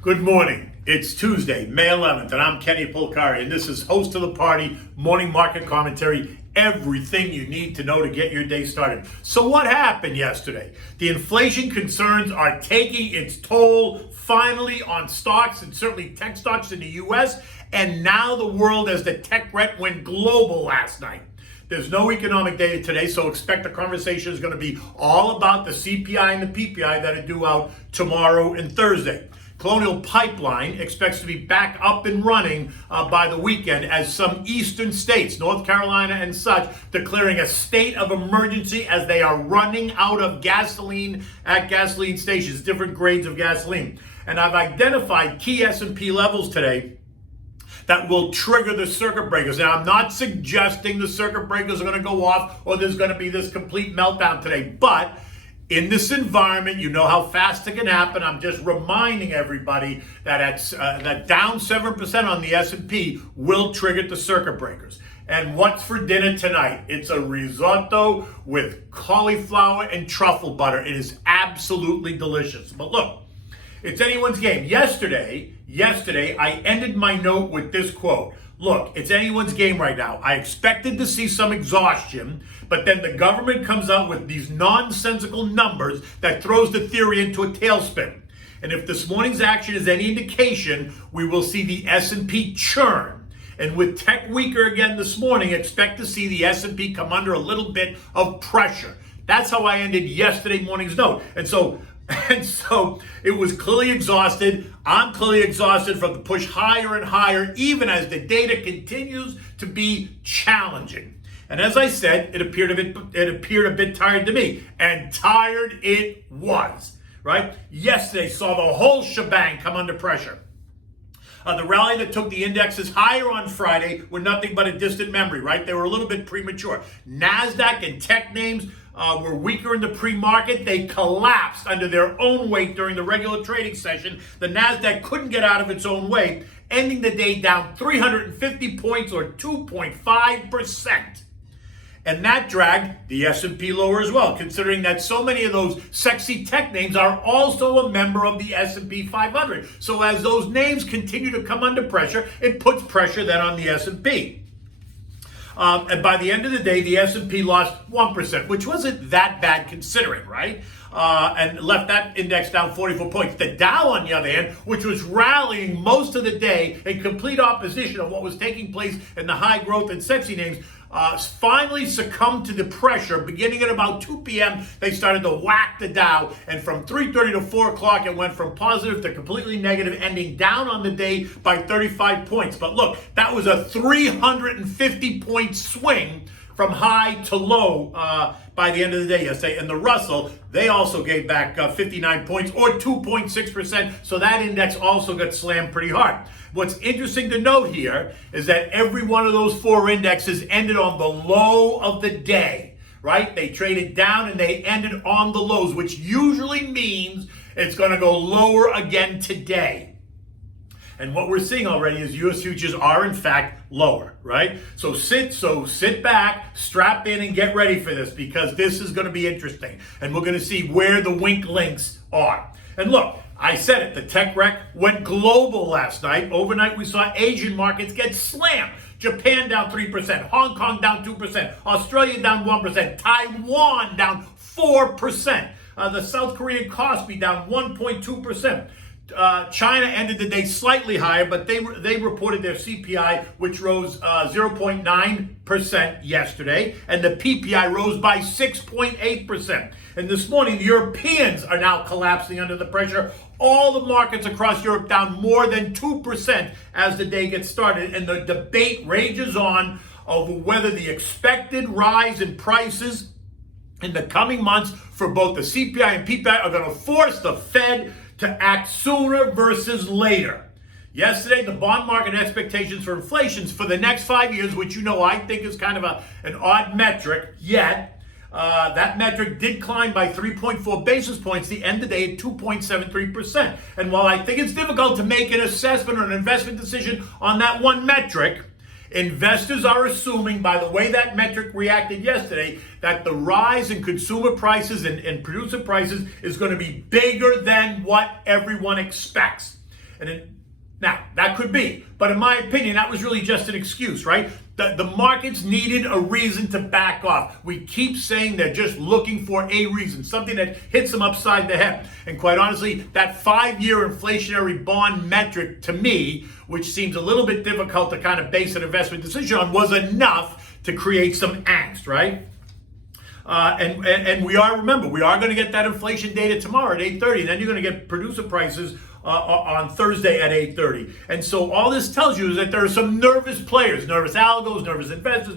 Good morning. It's Tuesday, May 11th, and I'm Kenny Polcari, and this is host of the party, Morning Market Commentary, everything you need to know to get your day started. So what happened yesterday? The inflation concerns are taking its toll finally on stocks, and certainly tech stocks in the U.S., and now the world as the tech rep went global last night. There's no economic data today, so expect the conversation is going to be all about the CPI and the PPI that are due out tomorrow and Thursday. Colonial Pipeline expects to be back up and running by the weekend as some eastern states, North Carolina and such, declaring a state of emergency as they are running out of gasoline at gasoline stations, different grades of gasoline. And I've identified key S&P levels today that will trigger the circuit breakers. Now, I'm not suggesting the circuit breakers are going to go off or there's going to be this complete meltdown today, but in this environment, you know how fast it can happen. I'm just reminding everybody that that down 7% on the S&P will trigger the circuit breakers. And what's for dinner tonight? It's a risotto with cauliflower and truffle butter. It is absolutely delicious. But look, it's anyone's game. Yesterday, I ended my note with this quote. Look, it's anyone's game right now. I expected to see some exhaustion, but then the government comes out with these nonsensical numbers that throws the theory into a tailspin. And if this morning's action is any indication, we will see the S&P churn. And with tech weaker again this morning, expect to see the S&P come under a little bit of pressure. That's how I ended yesterday morning's note. And so it was clearly exhausted. I'm clearly exhausted from the push higher and higher, even as the data continues to be challenging. And as I said, it appeared a bit tired to me, and tired it was. Right? Yesterday saw the whole shebang come under pressure. The rally that took the indexes higher on Friday were nothing but a distant memory, right? They were a little bit premature. NASDAQ and tech names were weaker in the pre-market. They collapsed under their own weight during the regular trading session. The NASDAQ couldn't get out of its own way, ending the day down 350 points or 2.5%. And that dragged the S&P lower as well, considering that so many of those sexy tech names are also a member of the S&P 500. So as those names continue to come under pressure, it puts pressure then on the S&P. And by the end of the day, the S&P lost 1%, which wasn't that bad considering, right? And left that index down 44 points. The Dow, on the other hand, which was rallying most of the day in complete opposition of what was taking place in the high growth and sexy names, finally succumbed to the pressure. Beginning at about 2 p.m., they started to whack the Dow, and from 3:30 to 4 o'clock, it went from positive to completely negative, ending down on the day by 35 points. But look, that was a 350-point swing from high to low by the end of the day yesterday. And the Russell, they also gave back 59 points or 2.6%. So that index also got slammed pretty hard. What's interesting to note here is that every one of those four indexes ended on the low of the day, right? They traded down and they ended on the lows, which usually means it's going to go lower again today. And what we're seeing already is U.S. futures are in fact lower, right? So sit back, strap in, and get ready for this, because this is going to be interesting. And we're going to see where the weak links are. And look, I said it, the tech wreck went global last night. Overnight, we saw Asian markets get slammed. Japan down 3%, Hong Kong down 2%, Australia down 1%, Taiwan down 4%. The South Korean Kospi down 1.2%. China ended the day slightly higher, but they reported their CPI, which rose 0.9% yesterday, and the PPI rose by 6.8%. And this morning, the Europeans are now collapsing under the pressure. All the markets across Europe down more than 2% as the day gets started, and the debate rages on over whether the expected rise in prices in the coming months for both the CPI and PPI are going to force the Fed to act sooner versus later. Yesterday, the bond market expectations for inflation for the next 5 years, which you know I think is kind of an odd metric, yet that metric did climb by 3.4 basis points the end of the day at 2.73%. And while I think it's difficult to make an assessment or an investment decision on that one metric, investors are assuming, by the way that metric reacted yesterday, that the rise in consumer prices and producer prices is going to be bigger than what everyone expects. Now, that could be, but in my opinion, that was really just an excuse, right? The markets needed a reason to back off. We keep saying they're just looking for a reason, something that hits them upside the head. And quite honestly, that 5-year inflationary bond metric to me, which seems a little bit difficult to kind of base an investment decision on, was enough to create some angst, right? And we are going to get that inflation data tomorrow at 8:30, and then you're going to get producer prices on Thursday at 8:30. And so all this tells you is that there are some nervous players, nervous algos, nervous investors,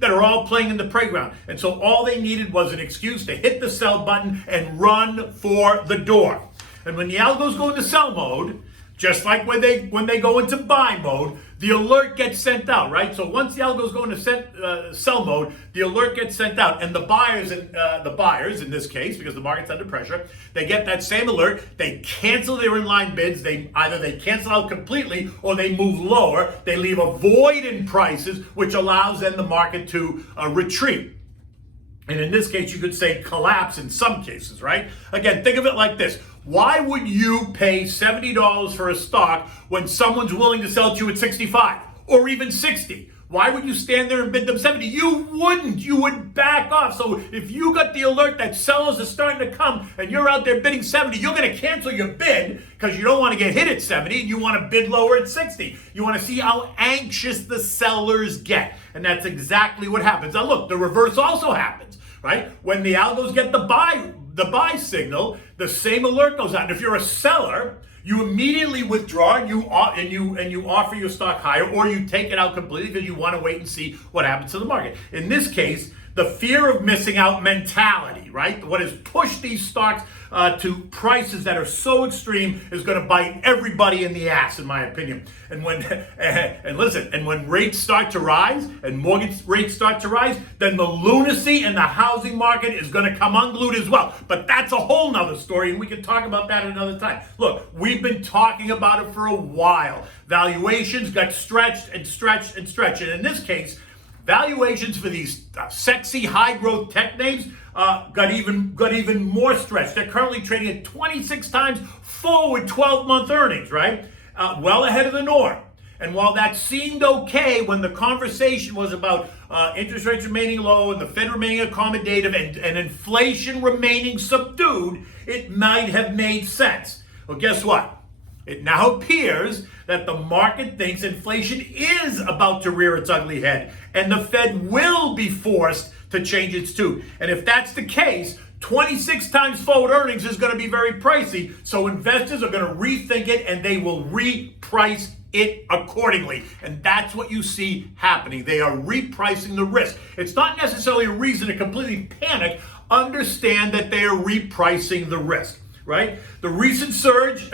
that are all playing in the playground. And so all they needed was an excuse to hit the sell button and run for the door. And when the algos go into sell mode, just like when they go into buy mode, the alert gets sent out, right? So once the algos go into sell mode, the alert gets sent out, and the buyers in this case, because the market's under pressure, they get that same alert. They cancel their inline bids. Either they cancel out completely or they move lower. They leave a void in prices, which allows then the market to retreat. And in this case, you could say collapse in some cases, right? Again, think of it like this. Why would you pay $70 for a stock when someone's willing to sell it to you at 65 or even 60? Why would you stand there and bid them 70? You wouldn't. You would back off. So if you got the alert that sellers are starting to come and you're out there bidding 70, you're going to cancel your bid because you don't want to get hit at 70 and you want to bid lower at 60. You want to see how anxious the sellers get. And that's exactly what happens. Now look, the reverse also happens, right? When the algos get the buy signal, the same alert goes out. And if you're a seller, you immediately withdraw and you offer your stock higher, or you take it out completely because you want to wait and see what happens to the market. In this case, the fear of missing out mentality, right? What has pushed these stocks to prices that are so extreme is going to bite everybody in the ass, in my opinion. And when rates start to rise and mortgage rates start to rise, then the lunacy in the housing market is going to come unglued as well. But that's a whole nother story, and we can talk about that another time. Look, we've been talking about it for a while. Valuations got stretched and stretched and stretched, and in this case, valuations for these sexy high-growth tech names got even more stretched. They're currently trading at 26 times forward 12-month earnings, right? Well ahead of the norm. And while that seemed okay when the conversation was about interest rates remaining low and the Fed remaining accommodative and inflation remaining subdued, it might have made sense. Well, guess what? It now appears that the market thinks inflation is about to rear its ugly head, and the Fed will be forced to change its tune. And if that's the case, 26 times forward earnings is going to be very pricey, so investors are going to rethink it and they will reprice it accordingly. And that's what you see happening. They are repricing the risk. It's not necessarily a reason to completely panic. Understand that they are repricing the risk. Right? The recent surge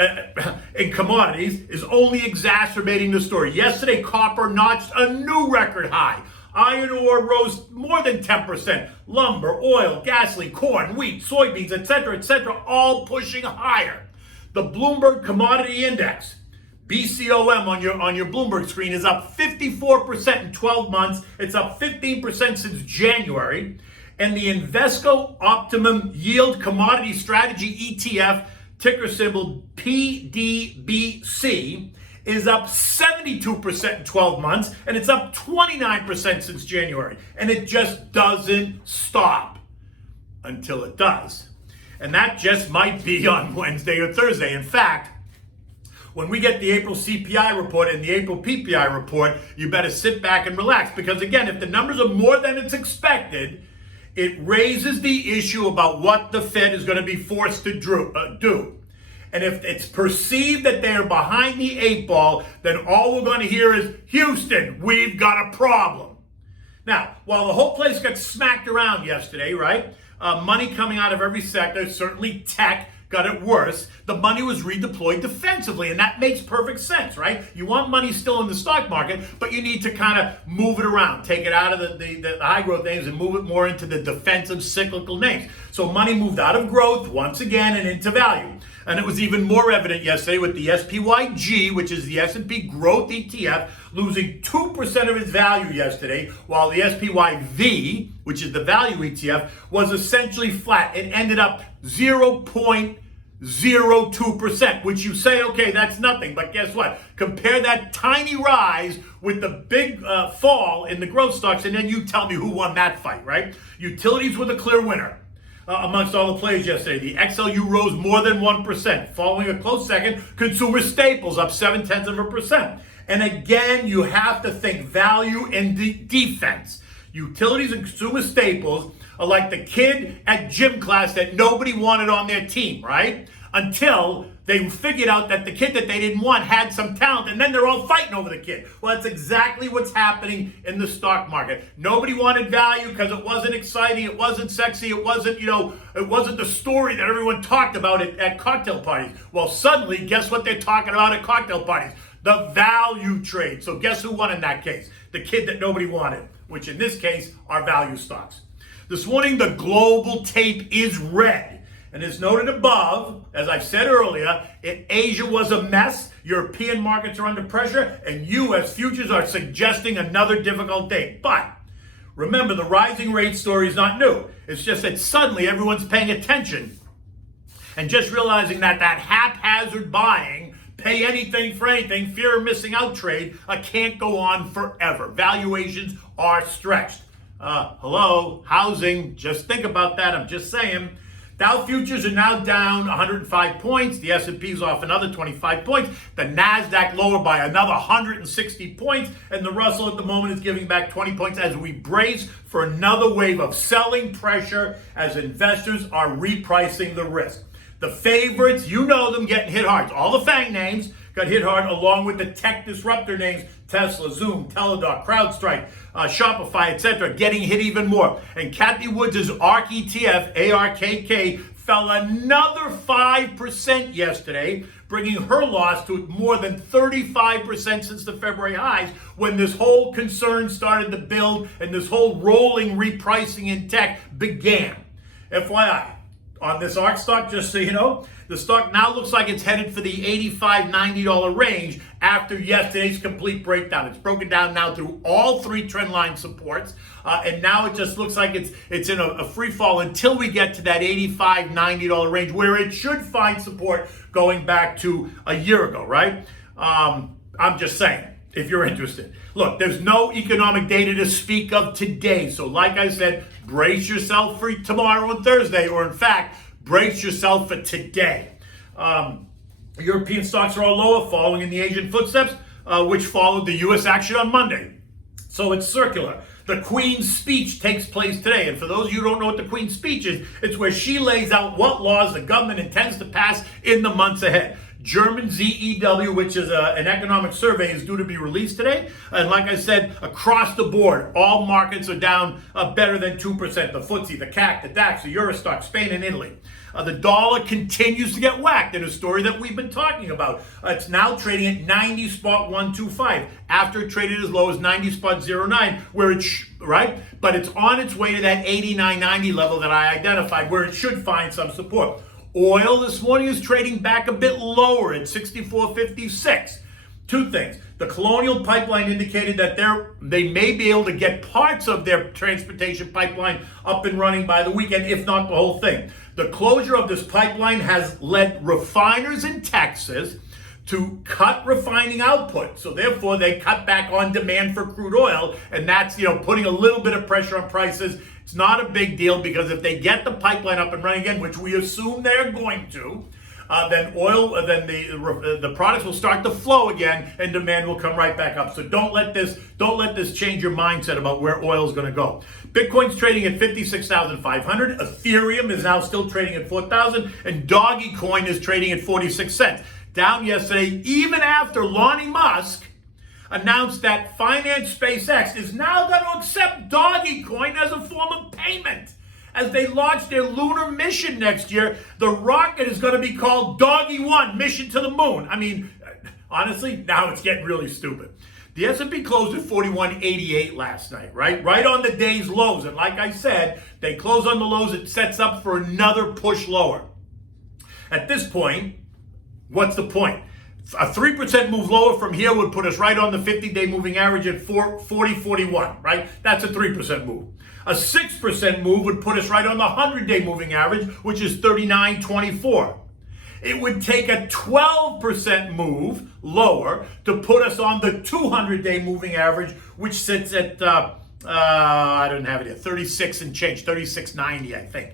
in commodities is only exacerbating the story. Yesterday, copper notched a new record high. Iron ore rose more than 10%. Lumber, oil, gasoline, corn, wheat, soybeans, etc., all pushing higher. The Bloomberg Commodity Index, BCOM on your Bloomberg screen, is up 54% in 12 months. It's up 15% since January. And the Invesco Optimum Yield Commodity Strategy ETF, ticker symbol PDBC, is up 72% in 12 months, and it's up 29% since January. And it just doesn't stop until it does. And that just might be on Wednesday or Thursday. In fact, when we get the April CPI report and the April PPI report, you better sit back and relax. Because again, if the numbers are more than it's expected, it raises the issue about what the Fed is going to be forced to do. And if it's perceived that they are behind the 8 ball, then all we're going to hear is, Houston, we've got a problem. Now, while the whole place got smacked around yesterday, right? Money coming out of every sector, certainly tech got it worse. The money was redeployed defensively, and that makes perfect sense, right? You want money still in the stock market, but you need to kind of move it around, take it out of the high growth names and move it more into the defensive cyclical names. So money moved out of growth once again and into value. And it was even more evident yesterday with the SPYG, which is the S&P Growth ETF, losing 2% of its value yesterday, while the SPYV, which is the value ETF, was essentially flat. It ended up 0.0 0.02%, which you say, okay, that's nothing. But guess what? Compare that tiny rise with the big fall in the growth stocks, and then you tell me who won that fight, right? Utilities were the clear winner amongst all the players yesterday. The XLU rose more than 1%. Following a close second, consumer staples up 0.7%. And again, you have to think value and defense. Utilities and consumer staples are like the kid at gym class that nobody wanted on their team, right? Until they figured out that the kid that they didn't want had some talent, and then they're all fighting over the kid. Well, that's exactly what's happening in the stock market. Nobody wanted value because it wasn't exciting, it wasn't sexy, it wasn't, it wasn't the story that everyone talked about at cocktail parties. Well, suddenly, guess what they're talking about at cocktail parties? The value trade. So guess who won in that case? The kid that nobody wanted, which in this case are value stocks. This morning, the global tape is red. And as noted above, as I said earlier, Asia was a mess, European markets are under pressure, and U.S. futures are suggesting another difficult day. But remember, the rising rate story is not new. It's just that suddenly everyone's paying attention and just realizing that haphazard buying, pay anything for anything, fear of missing out trade can't go on forever. Valuations are stretched. Hello, housing, just think about that. I'm just saying. Dow futures are now down 105 points. The S&P is off another 25 points. The NASDAQ lower by another 160 points. And the Russell at the moment is giving back 20 points as we brace for another wave of selling pressure as investors are repricing the risk. The favorites, you know them, getting hit hard. All the FANG names got hit hard along with the tech disruptor names, Tesla, Zoom, Teladoc, CrowdStrike, Shopify, etc., getting hit even more. And Cathie Woods' ARK ETF, ARKK, fell another 5% yesterday, bringing her loss to more than 35% since the February highs when this whole concern started to build and this whole rolling repricing in tech began. FYI, on this ARK stock, just so you know, the stock now looks like it's headed for the $85, $90 range after yesterday's complete breakdown. It's broken down now through all three trend line supports, and now it just looks like it's in a free fall until we get to that $85, $90 range where it should find support going back to a year ago, right? I'm just saying, if you're interested. Look, there's no economic data to speak of today. So like I said, brace yourself for tomorrow and Thursday, or in fact, brace yourself for today. European stocks are all lower, following in the Asian footsteps, which followed the U.S. action on Monday. So it's circular. The Queen's speech takes place today. And for those of you who don't know what the Queen's speech is, it's where she lays out what laws the government intends to pass in the months ahead. German ZEW, which is an economic survey, is due to be released today. And like I said, across the board, all markets are down better than 2%. The FTSE, the CAC, the DAX, the Eurostock, Spain, and Italy. The dollar continues to get whacked in a story that we've been talking about. It's now trading at 90.125 after it traded as low as 90.09, where it's right, but it's on its way to that 89.90 level that I identified, where it should find some support. Oil this morning is trading back a bit lower at 64.56. Two things. The Colonial Pipeline indicated that they may be able to get parts of their transportation pipeline up and running by the weekend, if not the whole thing. The closure of this pipeline has led refiners in Texas to cut refining output. So therefore, they cut back on demand for crude oil, and that's putting a little bit of pressure on prices. It's not a big deal because if they get the pipeline up and running again, which we assume they're going to, then the products will start to flow again, and demand will come right back up. So don't let this change your mindset about where oil is going to go. Bitcoin's trading at 56,500. Ethereum is now still trading at 4,000, and Dogecoin is trading at 46 cents. Down yesterday, even after Lonnie Musk announced that Finance SpaceX is now going to accept Dogecoin as a form of payment. As they launch their lunar mission next year, the rocket is going to be called Doggy 1, Mission to the Moon. I mean, honestly, now it's getting really stupid. The S&P closed at 41.88 last night, right? Right on the day's lows. And like I said, they close on the lows, it sets up for another push lower. At this point, what's the point? A 3% move lower from here would put us right on the 50-day moving average at 40.41, right? That's a 3% move. A 6% move would put us right on the 100-day moving average, which is 39.24. It would take a 12% move lower to put us on the 200-day moving average, which sits at, I don't have it here, 36 and change, 36.90, I think,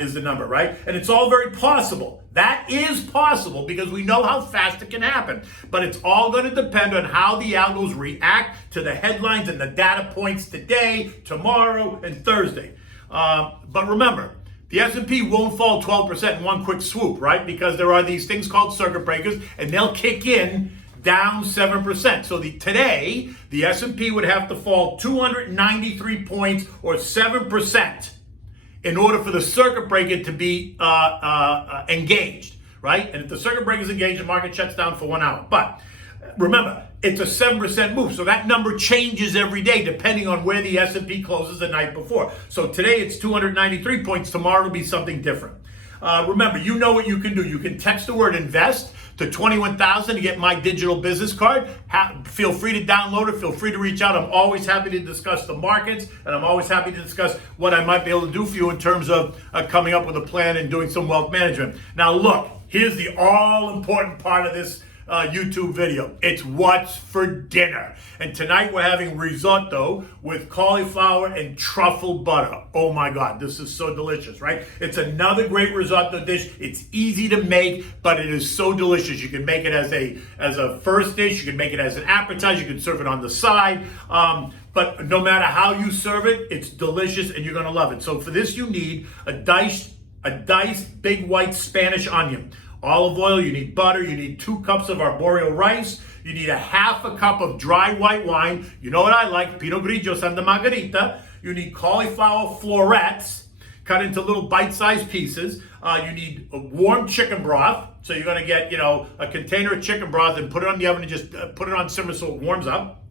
is the number, right? And it's all very possible. That is possible because we know how fast it can happen. But it's all going to depend on how the algos react to the headlines and the data points today, tomorrow, and Thursday. But remember, the S&P won't fall 12% in one quick swoop, right? Because there are these things called circuit breakers, and they'll kick in down 7%. So today, the S&P would have to fall 293 points or 7% in order for the circuit breaker to be engaged, right? And if the circuit breaker is engaged, the market shuts down for 1 hour. But remember, it's a 7% move, so that number changes every day depending on where the S&P closes the night before. So today it's 293 points, tomorrow it'll be something different. Remember, you know what you can do. You can text the word INVEST to 21,000 to get my digital business card. Feel free to download it. Feel free to reach out. I'm always happy to discuss the markets, and I'm always happy to discuss what I might be able to do for you in terms of coming up with a plan and doing some wealth management. Now look, here's the all-important part of this YouTube video. It's what's for dinner. And tonight we're having risotto with cauliflower and truffle butter. Oh my God, this is so delicious, right? It's another great risotto dish. It's easy to make, but it is so delicious. You can make it as a first dish. You can make it as an appetizer. You can serve it on the side. But no matter how you serve it, it's delicious and you're gonna love it. So for this, you need a diced big white Spanish onion. Olive oil, you need butter, you need 2 cups of arborio rice, you need a half a cup of dry white wine, you know what I like, Pinot Grigio Santa Margherita, you need cauliflower florets, cut into little bite-sized pieces, you need a warm chicken broth, so you're gonna get, a container of chicken broth and put it on the oven and just put it on simmer so it warms up.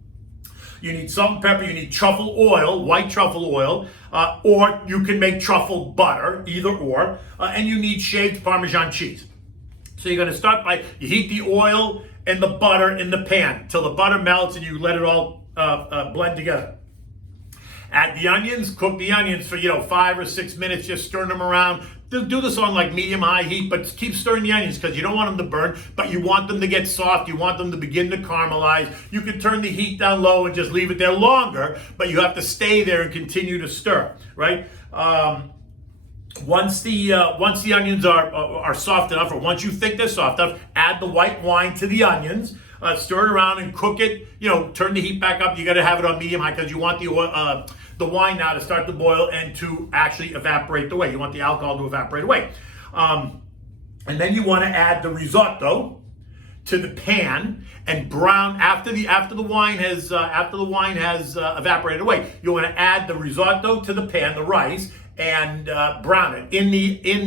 You need salt and pepper, you need truffle oil, white truffle oil, or you can make truffle butter, either or, and you need shaved Parmesan cheese. So you're going to start by, you heat the oil and the butter in the pan till the butter melts and you let it all blend together. Add the onions, cook the onions for 5 or 6 minutes, just stirring them around. Do this on like medium-high heat, but keep stirring the onions because you don't want them to burn, but you want them to get soft. You want them to begin to caramelize. You can turn the heat down low and just leave it there longer, but you have to stay there and continue to stir, right? Once the onions are soft enough, or once you think they're soft enough, add the white wine to the onions, stir it around and cook it. Turn the heat back up. You got to have it on medium high because you want the wine now to start to boil and to actually evaporate away. You want the alcohol to evaporate away, and then you want to add the risotto to the pan and brown after the wine has evaporated away. You want to add the risotto to the pan, the rice, and brown it in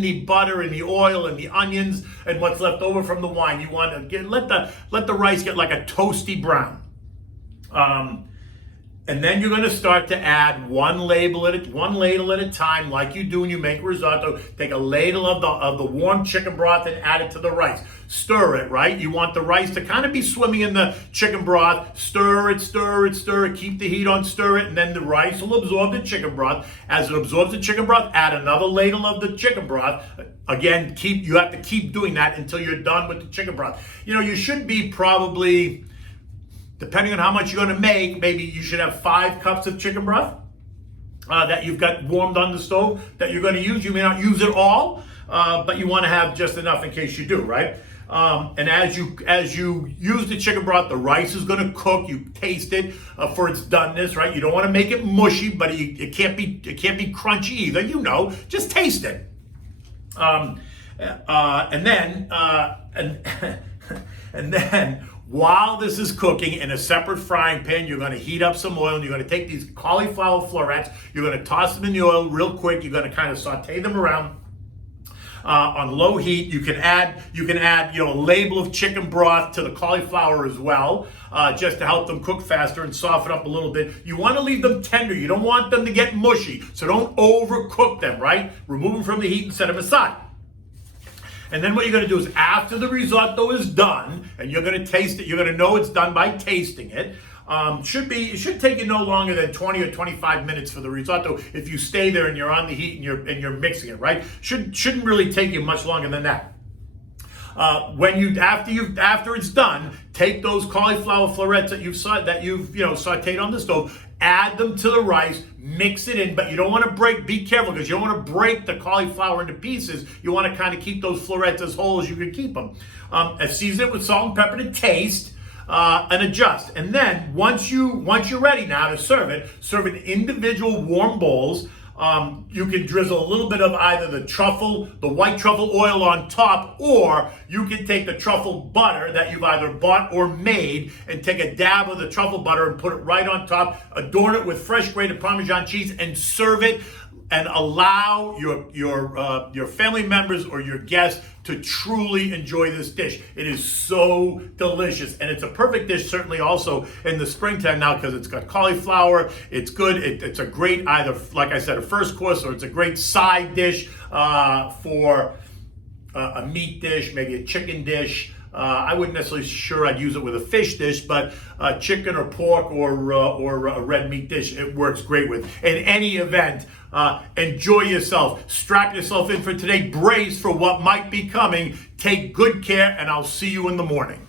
the butter and the oil and the onions and what's left over from the wine. You want to let the rice get like a toasty brown. And then you're going to start to add one ladle at a time, like you do when you make risotto. Take a ladle of the warm chicken broth and add it to the rice. Stir it, right? You want the rice to kind of be swimming in the chicken broth. Stir it. Keep the heat on, stir it, and then the rice will absorb the chicken broth. As it absorbs the chicken broth, add another ladle of the chicken broth. Again, you have to keep doing that until you're done with the chicken broth. You should be probably, depending on how much you're going to make, maybe you should have 5 cups of chicken broth that you've got warmed on the stove that you're going to use. You may not use it all, but you want to have just enough in case you do, right? And as you use the chicken broth, the rice is going to cook. You taste it for its doneness, right? You don't want to make it mushy, but it can't be crunchy either. Just taste it. And then while this is cooking in a separate frying pan, you're going to heat up some oil and you're going to take these cauliflower florets, you're going to toss them in the oil real quick. You're going to kind of saute them around on low heat. You can add a ladle of chicken broth to the cauliflower as well, just to help them cook faster and soften up a little bit. You want to leave them tender. You don't want them to get mushy, so don't overcook them, right? Remove them from the heat and set them aside. And then what you're going to do is, after the risotto is done, and you're going to taste it, you're going to know it's done by tasting it. It should take you no longer than 20 or 25 minutes for the risotto if you stay there and you're on the heat and you're mixing it, right? Shouldn't really take you much longer than that. After it's done, take those cauliflower florets that you've sauteed on the stove, add them to the rice, mix it in, but you don't want to be careful because you don't want to break the cauliflower into pieces. You want to kind of keep those florets as whole as you can keep them. Season it with salt and pepper to taste. And adjust. And then once you're ready now to serve in individual warm bowls. You can drizzle a little bit of either the white truffle oil on top, or you can take the truffle butter that you've either bought or made and take a dab of the truffle butter and put it right on top, adorn it with fresh grated Parmesan cheese, and serve it. And allow your family members or your guests to truly enjoy this dish. It is so delicious, and it's a perfect dish certainly also in the springtime now because it's got cauliflower. It's good. It's a great either, like I said, a first course, or it's a great side dish for a meat dish, maybe a chicken dish. I wouldn't necessarily sure I'd use it with a fish dish, but chicken or pork or a red meat dish, it works great with. In any event, enjoy yourself. Strap yourself in for today. Brace for what might be coming. Take good care, and I'll see you in the morning.